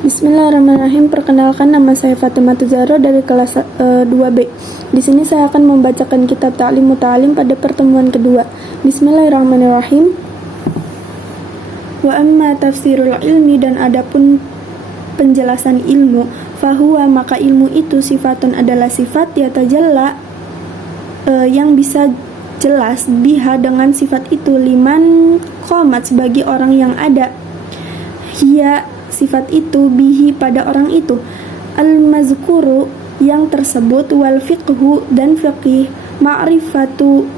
Bismillahirrahmanirrahim. Perkenalkan, nama saya Fatimah Tuzahra dari kelas 2B. Di sini saya akan membacakan kitab Ta'lim Muta'alim pada pertemuan kedua. Bismillahirrahmanirrahim. Wa amma tafsirul ilmi, dan adapun penjelasan ilmu, fahuwa, maka ilmu itu sifatun adalah sifat yatajalla yang bisa jelas biha dengan sifat itu liman qomat bagi orang yang ada, hiya sifat itu bihi pada orang itu, al-mazkuru yang tersebut, wal fiqhu dan fiqih, ma'rifatu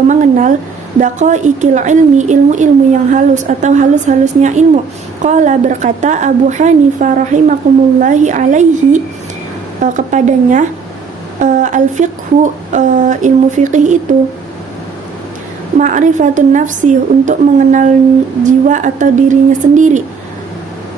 mengenal, daqaiqil ilmi ilmu-ilmu yang halus atau halus-halusnya ilmu. Qala berkata Abu Hanifah rahimahumullahi alaihi kepadanya, al-fiqhu ilmu fiqih itu ma'rifatun nafsi untuk mengenal jiwa atau dirinya sendiri,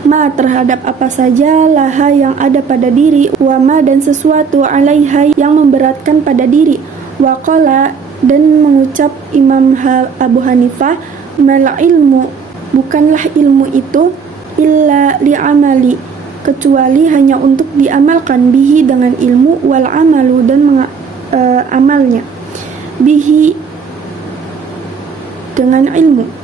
ma terhadap apa saja, laha yang ada pada diri, wama dan sesuatu, alaiha yang memberatkan pada diri. Waqala dan mengucap Imam Abu Hanifah, mal ilmu bukanlah ilmu itu, illa li'amali kecuali hanya untuk diamalkan, bihi dengan ilmu, wal amalu dan amalnya, bihi dengan ilmu.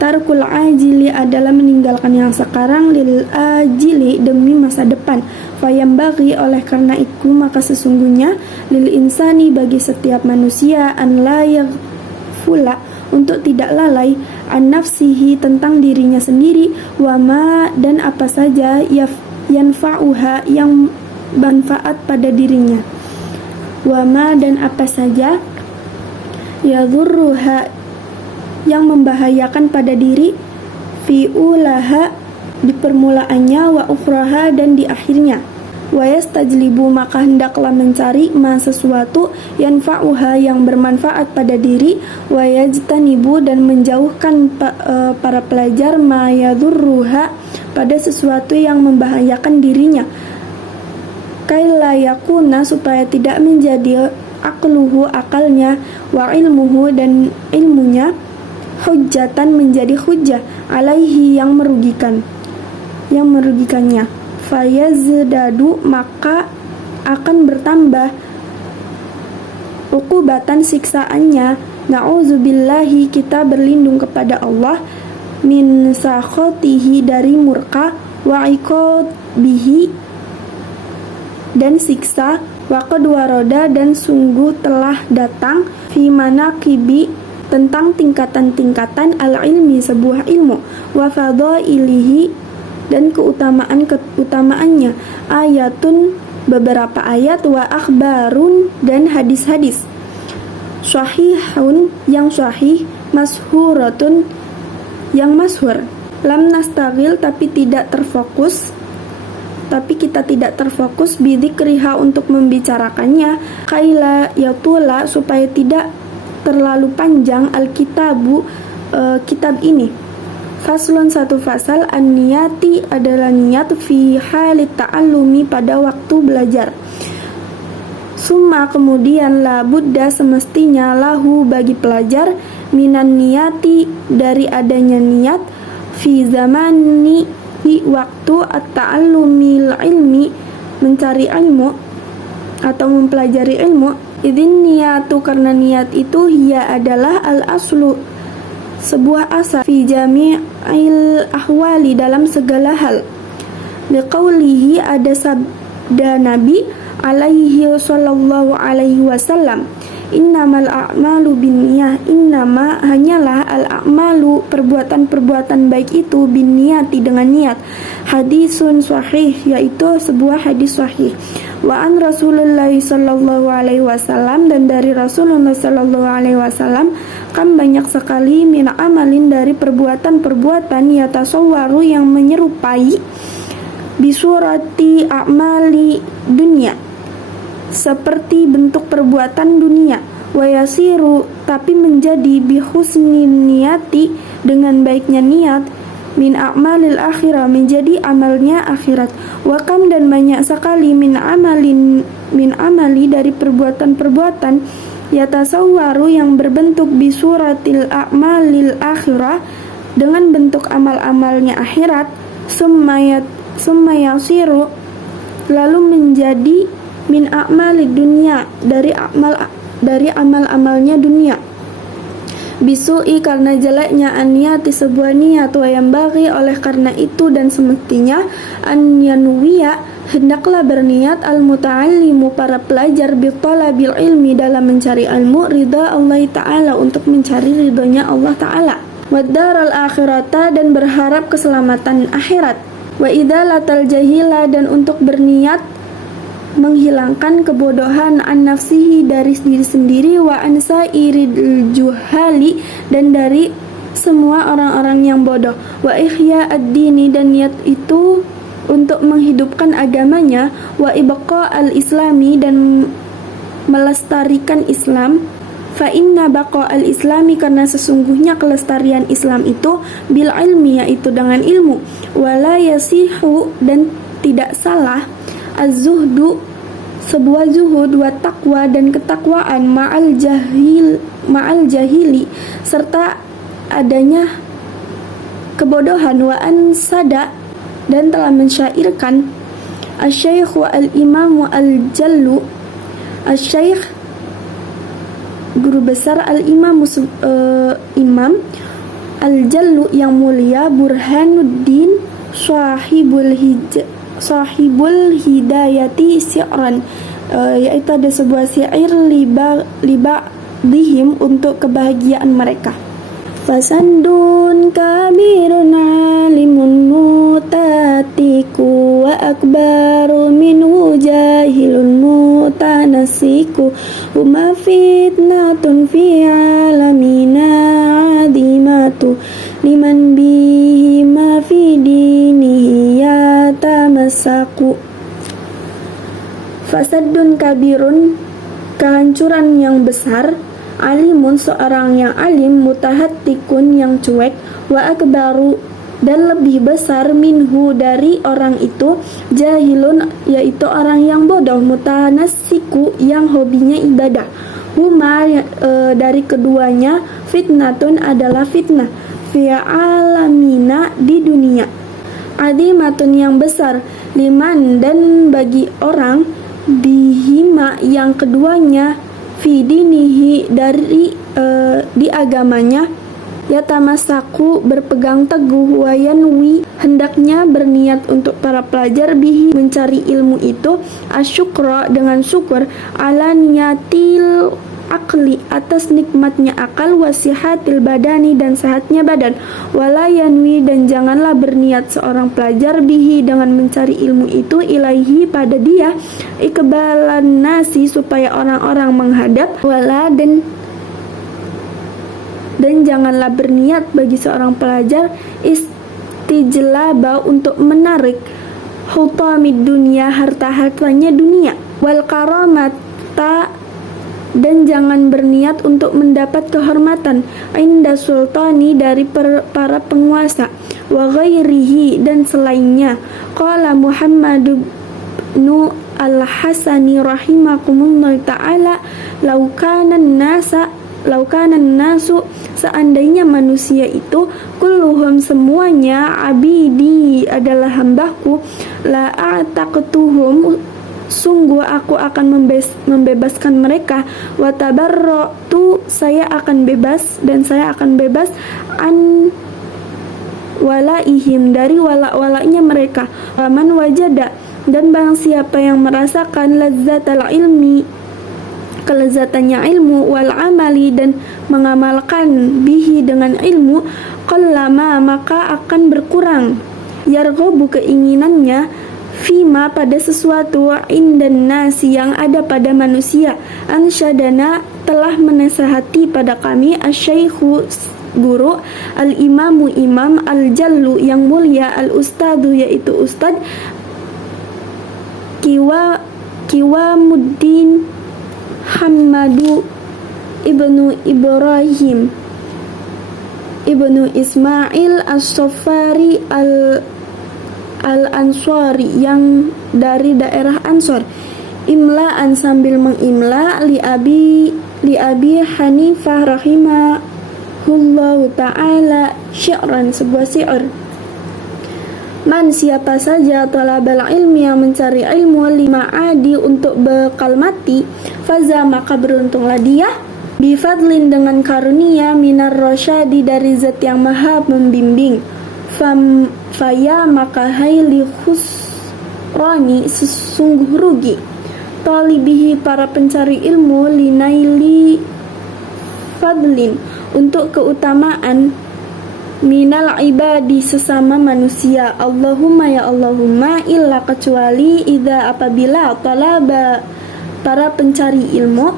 Tarkul ajili adalah meninggalkan yang sekarang, lil ajili demi masa depan. Fayambaghi oleh karena itu maka sesungguhnya lil insani bagi setiap manusia, an la yaghfula untuk tidak lalai, an nafsihi tentang dirinya sendiri, wama dan apa saja yanfa'uha yang manfaat pada dirinya, wama dan apa saja yadhurruha yang membahayakan pada diri, fi ulaha di permulaannya, wa ukhraha dan di akhirnya. Wa yastajlibu maka hendaklah mencari ma sesuatu yanfa'uha yang bermanfaat pada diri, wa yajtanibu dan menjauhkan para pelajar ma yadhurruha pada sesuatu yang membahayakan dirinya. Kaila yakuna supaya tidak menjadi aqluhu akalnya, wa ilmuhu dan ilmunya, hujjatan menjadi hujjah, alaihi yang merugikannya. Fayazdadu maka akan bertambah uqubatan siksaannya, na'udzubillahi kita berlindung kepada Allah, min sakhotihi dari murka, wa iqabihi dan siksa, wa qad waroda dan sungguh telah datang, fi manaqibi tentang tingkatan-tingkatan al-ilmi sebuah ilmu, wa fadhailihi dan keutamaannya, ayatun beberapa ayat, wa akhbarun dan hadis-hadis, sahihun yang sahih, mashuratun yang masyhur, lam nastaghil tapi kita tidak terfokus bidzikriha untuk membicarakannya, kaila yatula supaya tidak terlalu panjang al-kitabu kitab ini. Faslun satu fasal, an-niyati adalah niat, fi halit ta'allumi pada waktu belajar. Summa kemudian, la budda semestinya, lahu bagi pelajar, minan niyati dari adanya niat, fi zamani waktu at-ta'allumi ilmi mencari ilmu atau mempelajari ilmu. Idzin niyatu karena niat itu, hiya adalah al-aslu sebuah asal, fi jami'il ahwali dalam segala hal. Liqaulihi ada sabda Nabi alaihi sallallahu alaihi wasallam, innamal a'malu binniyah, innama hanyalah al-a'malu perbuatan-perbuatan baik itu, binniyati dengan niat. Hadisun sahih yaitu sebuah hadis sahih. Wa an Rasulullah sallallahu alaihi wasallam dan dari Rasulullah sallallahu alaihi wasallam, kan banyak sekali min amalin dari perbuatan-perbuatan, yatasawwaru yang menyerupai, bisurati a'mali dunia seperti bentuk perbuatan dunia, wa yasiru tapi menjadi bihusni niyati dengan baiknya niat, min a'malil akhirah menjadi amalnya akhirat. Wa kam dan banyak sekali min amali dari perbuatan-perbuatan, yatasawwaru yang berbentuk bisuratil a'malil akhirah dengan bentuk amal-amalnya akhirat, summa yasiru, lalu menjadi min a'malid dunya, dari amal-amalnya dunia, bisu'i, karena jeleknya, aniyati, sebuah niat, wa yang bagi, oleh karena itu dan semestinya, an yanwiya, hendaklah berniat, al muta'allimu, para pelajar, bitalabil ilmi, dalam mencari ilmu, ridha Allah Ta'ala, untuk mencari ridhonya Allah Ta'ala, wad-daral akhirata, dan berharap keselamatan akhirat, wa idalatal jahila, dan untuk berniat menghilangkan kebodohan, an nafsihi, dari diri sendiri, wa an sairidil juhali, dan dari semua orang-orang yang bodoh, wa ihya ad-dini, dan niat itu untuk menghidupkan agamanya, wa ibqa al-islami, dan melestarikan Islam, fa inna baqa al-islami, karena sesungguhnya kelestarian Islam itu bil ilmi, yaitu dengan ilmu, wala yasihu, dan tidak salah, az-zuhdu, sebuah zuhud, wa taqwa, dan ketakwaan, ma'al jahili, serta adanya kebodohan, wa ansada, dan telah mensyairkan, asy-syaikh wa al-imam al-jallu, asy-syaikh, guru besar, al-imam, imam, al-jallu, yang mulia, Burhanuddin, sahibul hidayati syi'ran, yaitu ada sebuah syair liba'dihim, untuk kebahagiaan mereka. Fasandun kabirun alimun mutatiku, wa akbaru minhu jahilun mutanasiku, huma fitnatun fi alamina adimatu, liman bihi ma fi dinihi yatamassaku. Fasadun kabirun, kehancuran yang besar, alimun, seorang yang alim, mutahattikun, yang cuek, wa akbaru, dan lebih besar, minhu, dari orang itu, jahilun, yaitu orang yang bodoh, mutanasiku, yang hobinya ibadah, huma, dari keduanya, fitnatun, adalah fitnah, fi alamina, di dunia, adimatun, yang besar, liman, dan bagi orang, bihima, yang keduanya, fi dinihi, dari di agamanya, yatamasaku, berpegang teguh, wayanwi, hendaknya berniat untuk para pelajar, bihi, mencari ilmu itu, asyukra, dengan syukur, ala niyatil akli, atas nikmatnya akal, wasihatil badani, dan sehatnya badan, wala yanwi, dan janganlah berniat seorang pelajar, bihi, dengan mencari ilmu itu, ilaihi, pada dia, ikbalan nasi, supaya orang-orang menghadap, wala, dan janganlah berniat bagi seorang pelajar, istijlaba, untuk menarik, hutamid dunia, harta-hartanya dunia, wal karamata, dan jangan berniat untuk mendapat kehormatan, inda sultani, dari para penguasa, wa ghairihi, dan selainnya. Qala Muhammad bin al-Hasani rahimakumullah ta'ala, laukanan nasu, seandainya manusia itu, kulluhum, semuanya, abidi, adalah hambaku, la a'taqtuhum, sungguh aku akan membebaskan mereka, wa tabarra'tu, saya akan bebas, dan saya akan bebas, an walaihim, dari wala-walanya mereka, waman wajada, dan barang siapa yang merasakan lazzatal ilmi, kelezatannya ilmu, wal amali, dan mengamalkan bihi, dengan ilmu, qallama, maka akan berkurang, yarghabu, keinginannya, fima, pada sesuatu, indan nasi, yang ada pada manusia, ansyadana, telah menasihati pada kami, asyaikhu, guru, al-imamu, imam, al-jallu, yang mulia, al-ustadu, yaitu ustad, Kiwamuddin Hamadu ibnu Ibrahim ibnu Ismail as-Safari al-Ansari, yang dari daerah Ansor, imlaan, sambil mengimla, li abi Hanifah rahimahullahu ta'ala, syi'ran, sebuah syi'r. Man, siapa saja talabal ilmi yang mencari ilmu lima adi untuk bekal mati, faza maka beruntunglah dia, bifadlin dengan karunia, minar rosyadi dari zat yang maha membimbing, faya maka haili khusrani sesungguh rugi, talibihi para pencari ilmu, linaili fadlin untuk keutamaan, minal ibadi sesama manusia. Allahumma ya Allahumma, illa kecuali idza apabila talaba para pencari ilmu,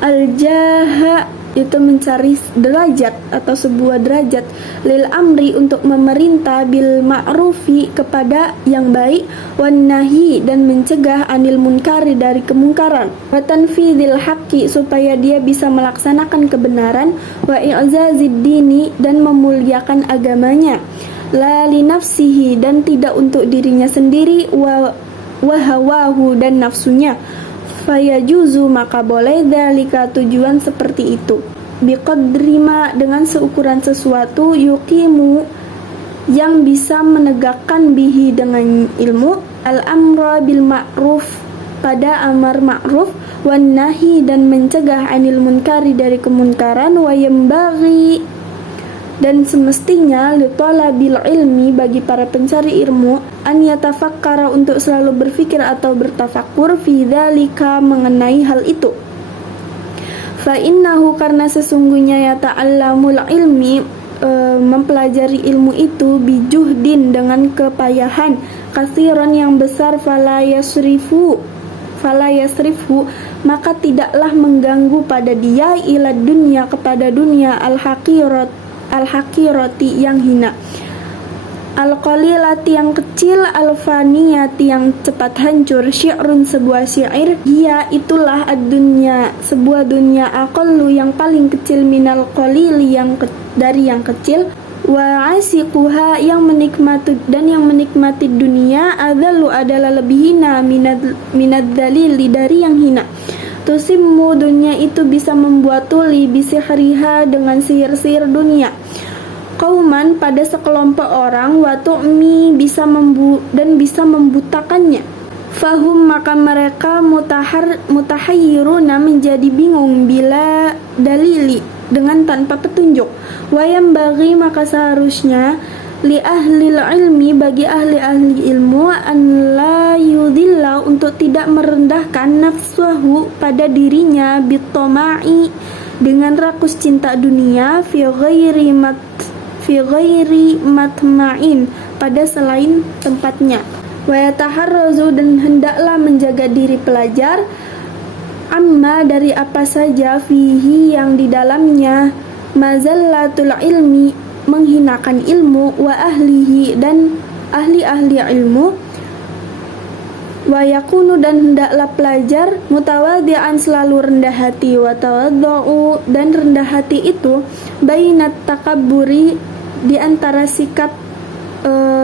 al-jaha itu mencari derajat atau sebuah derajat, lil amri untuk memerintah, bil ma'rufi kepada yang baik, wan nahi dan mencegah, anil munkari dari kemungkaran, wa tanfidil haqqi supaya dia bisa melaksanakan kebenaran, wa i'zazid dini dan memuliakan agamanya, la li nafsihi dan tidak untuk dirinya sendiri, wa hawahu dan nafsunya, fayajuzu maka boleh dzalika tujuan seperti itu, biqadrima dengan seukuran sesuatu, yuqimu yang bisa menegakkan bihi dengan ilmu, al-amra bil ma'ruf pada amar ma'ruf, wan nahi dan mencegah, anil munkari dari kemunkaran, wa yambaghi dan semestinya, li talabil ilmi bagi para pencari ilmu, an yatafakkara untuk selalu berfikir atau bertafakur, fi dzalika mengenai hal itu. Fa innahu karena sesungguhnya yata'allamul ilmi mempelajari ilmu itu, bijuhdin dengan kepayahan, kasiran yang besar, fala yasrifu maka tidaklah mengganggu pada dia, ila dunya kepada dunia, al-haqirati yang hina, al-qalilati yang kecil, al-faniyati yang cepat hancur, syi'run sebuah syair, dia itulah ad-dunya sebuah dunia, aqallu yang paling kecil, minal qalili yang dari yang kecil, wa asiquha yang menikmati dan yang menikmati dunia, adallu adalah lebih hina, minad dalili dari yang hina. Tusimmu dunia itu bisa membuat tuli, bisihriha dengan sihir-sihir dunia, kauman pada sekelompok orang, wa tu'mi bisa bisa membutakannya, fahum maka mereka mutahayyiruna menjadi bingung, bila dalili dengan tanpa petunjuk, wayam bagi maka seharusnya, li ahli ilmi bagi ahli ilmu, an la yudhilla untuk tidak merendahkan, nafsuhu pada dirinya, bitoma'i dengan rakus cinta dunia, fi ghairi matma'in pada selain tempatnya, wa yataharrazu dan hendaklah menjaga diri pelajar, amma dari apa saja, fihi yang di dalamnya, mazallatul ilmi menghinakan ilmu, wa ahlihi dan ahli-ahli ilmu, wa yakunu dan hendaklah pelajar, mutawadi'an selalu rendah hati, wa tawaddu'u dan rendah hati itu, bainat takabburi di antara sikap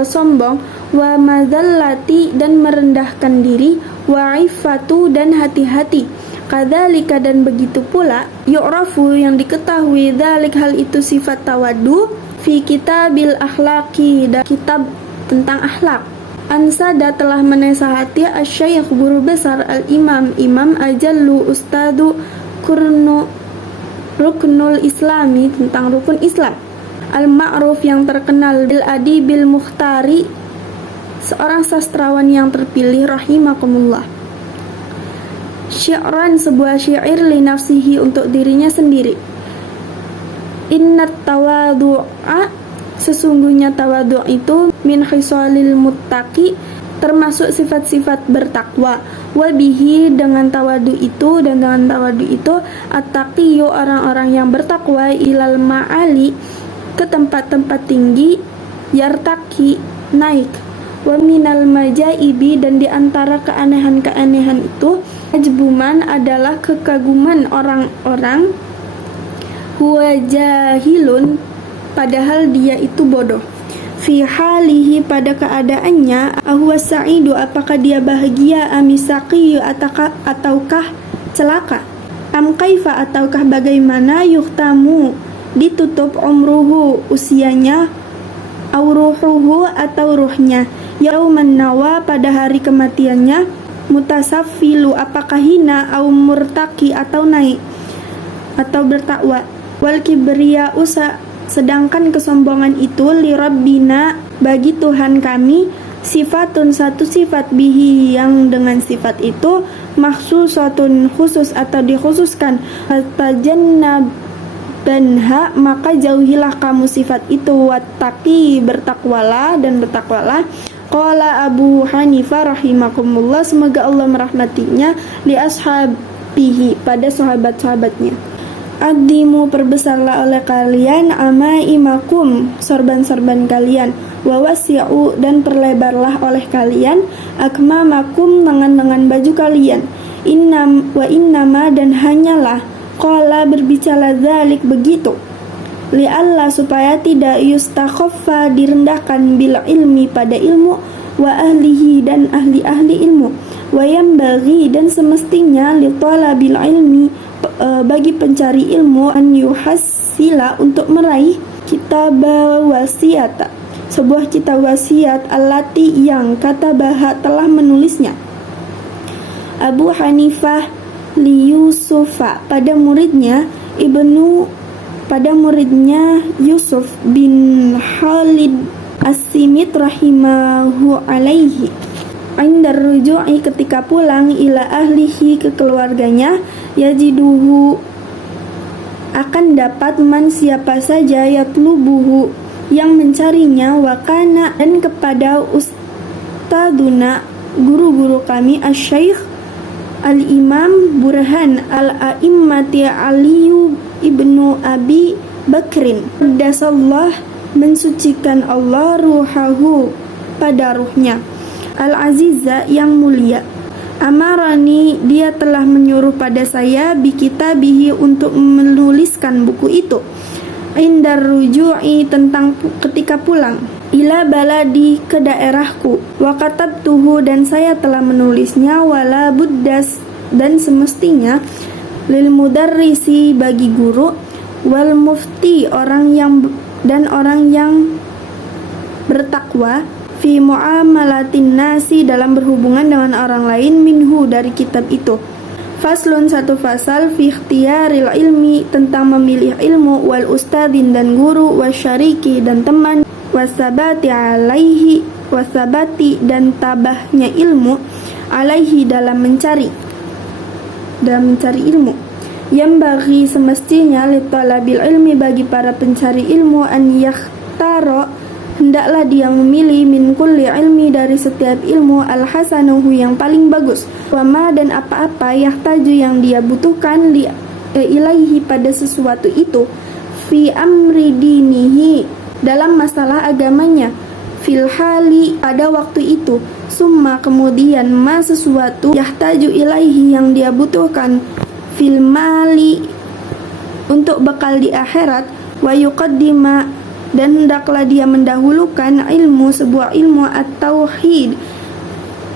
sombong, wa mazallati dan merendahkan diri, wa iffatu dan hati-hati, kadzalika dan begitu pula, yu'rafu yang diketahui, dzalik hal itu sifat tawaddu, fi kitabil akhlaqi dan kitab tentang akhlak. Ansada telah menasihati asy-syaikh guru besar, al-imam imam ajallu ustadu ruknul islami tentang rukun Islam, al-ma'ruf yang terkenal, bil adibil mukhtari seorang sastrawan yang terpilih, rahimakumullah. Syi'ran sebuah syair, li nafsihi untuk dirinya sendiri. Innat tawadu'a sesungguhnya tawadhu' itu, min khisalil muttaqi termasuk sifat-sifat bertakwa, wabihi dengan tawadhu' itu dan dengan tawadhu' itu, at-taqiyyu orang-orang yang bertakwa, ilal ma'ali ke tempat-tempat tinggi, yartaki naik, wa minal majaibi dan diantara keanehan-keanehan itu, ajbuman adalah kekaguman orang-orang, huwa jahilun padahal dia itu bodoh, fi halihi pada keadaannya, ahwa sa'idu apakah dia bahagia, amisaqi ataukah celaka, am kaifa ataukah bagaimana, yuhtamu ditutup umruhu usianya, au ruhuhu atau ruhnya, yauman nawa pada hari kematiannya, mutasaffilu apakah hina, au murtaki atau naik atau bertakwa, wal kibriya sedangkan kesombongan itu li rabbina bagi Tuhan kami, sifatun satu sifat bihi yang dengan sifat itu makhsusatun khusus atau dikhususkan, benha maka jauhilah kamu sifat itu, wattaqi bertakwalah dan bertakwalah. Qala Abu Hanifah rahimakumullah, semoga Allah merahmatinya, li ashabihi pada sahabat-sahabatnya, addimu perbesarlah oleh kalian amaimakum sorban-sorban kalian, wawasi'u dan perlebarlah oleh kalian akmamakum lengan-lengan baju kalian, innama dan hanyalah qala berbicara dzalik begitu li'alla supaya tidak yustakhaffa direndahkan bil ilmi pada ilmu, wa ahlihi dan ahli-ahli ilmu, wa yambaghi dan semestinya li talabil ilmi bagi pencari ilmu an yuhassila untuk meraih kitab wasiat, sebuah kitab wasiat allati yang katabaha telah menulisnya Abu Hanifah li Yusufa pada muridnya Yusuf bin Khalid As-Simit rahimahu alaihi, indar ruju'i ketika pulang, ila ahlihi ke keluarganya, yajiduhu akan dapat man siapa saja yatlubuhu yang mencarinya, wakana dan kepada ustaduna guru-guru kami asy-syaikh al-imam Burhan al-a'immati Aliyu ibnu Abi Bakrin dasallah mensucikan Allah ruhahu pada ruhnya, al-aziza yang mulia, amarani dia telah menyuruh pada saya bikitabihi untuk menuliskan buku itu, indar ruju'i tentang ketika pulang, ila baladi ke daerahku, wa katabtuhu dan saya telah menulisnya, wala buddas dan semestinya, lil mudarrisi bagi guru, wal mufti orang yang bertakwa, fi muamalatin nasi dalam berhubungan dengan orang lain, minhu dari kitab itu. Faslun satu fasal fi ikhtiyaril ilmi tentang memilih ilmu, wal ustadin dan guru, wasyariki dan teman, wasabati alaihi wasabati dan tabahnya ilmu, alaihi dalam mencari ilmu. Yang bagi semestinya li talabil ilmi bagi para pencari ilmu, an yakhtaro hendaklah dia memilih min kulli ilmi dari setiap ilmu al-hasanuhu yang paling bagus, wama dan apa-apa yahtaju yang dia butuhkan ilaihi pada sesuatu itu, fi amri dinihi dalam masalah agamanya, fil hali pada waktu itu, summa kemudian ma sesuatu yahtaju ilaihi yang dia butuhkan, fil mali untuk bekal di akhirat, wa yuqaddima dan hendaklah dia mendahulukan sebuah ilmu at-tauhid,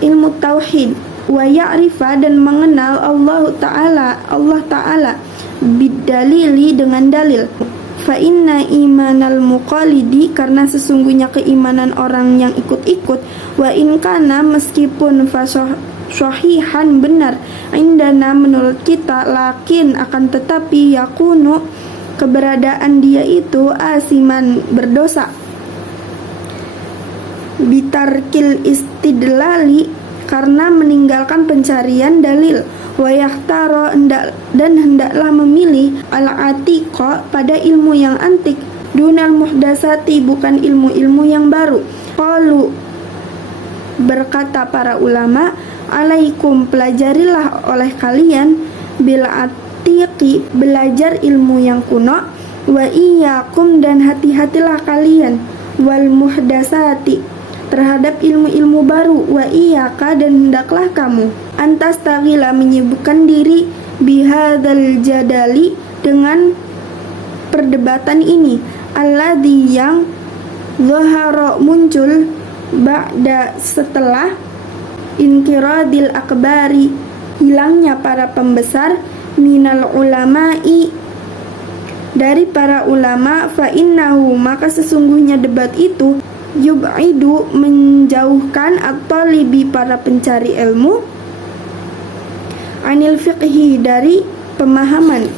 ilmu tauhid, wa ya'rifa dan mengenal Allah Ta'ala bidalili dengan dalil, fa inna imanal muqallidi karena sesungguhnya keimanan orang yang ikut-ikut, wa in kana meskipun sahihan benar, indana menurut kita, lakin akan tetapi yakunu keberadaan dia itu asiman berdosa, bitarkil istidlali karena meninggalkan pencarian dalil, wa yahtaro dan hendaklah memilih al-atiqa pada ilmu yang antik, dunal muhdasati bukan ilmu-ilmu yang baru. Qalu berkata para ulama, alaikum pelajarilah oleh kalian bil atiqi belajar ilmu yang kuno, wa iyyakum dan hati-hatilah kalian wal muhdasati terhadap ilmu-ilmu baru, wa iyyaka dan hendaklah kamu antas taghila menyibukkan diri bihadzal jadali dengan perdebatan ini, alladzi yang zahara muncul ba'da setelah inqiradil akbari hilangnya para pembesar, minal ulama'i dari para ulama, fa innahu, maka sesungguhnya debat itu yub'idu, menjauhkan at-talibi, para pencari ilmu, anil fiqhi, dari pemahaman,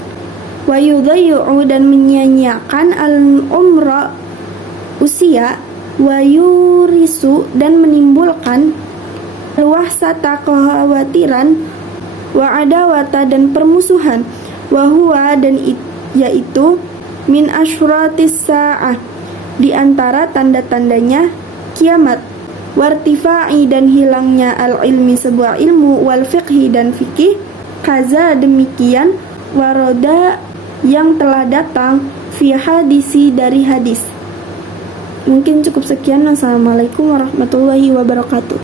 wa yudayyu, dan menyia-nyiakan al-umra, usia, wa yurisu, dan menimbulkan al-wahsata, kekhawatiran, wa adawata, dan permusuhan, wa huwa, dan yaitu min asyratis sa'ah, di antara tanda-tandanya kiamat, wartifa'i, dan hilangnya al-ilmi, sebuah ilmu, wal fiqhi, dan fikih, kaza, demikian, waroda, yang telah datang, fi hadisi, dari hadis. Mungkin cukup sekian. Wassalamualaikum warahmatullahi wabarakatuh.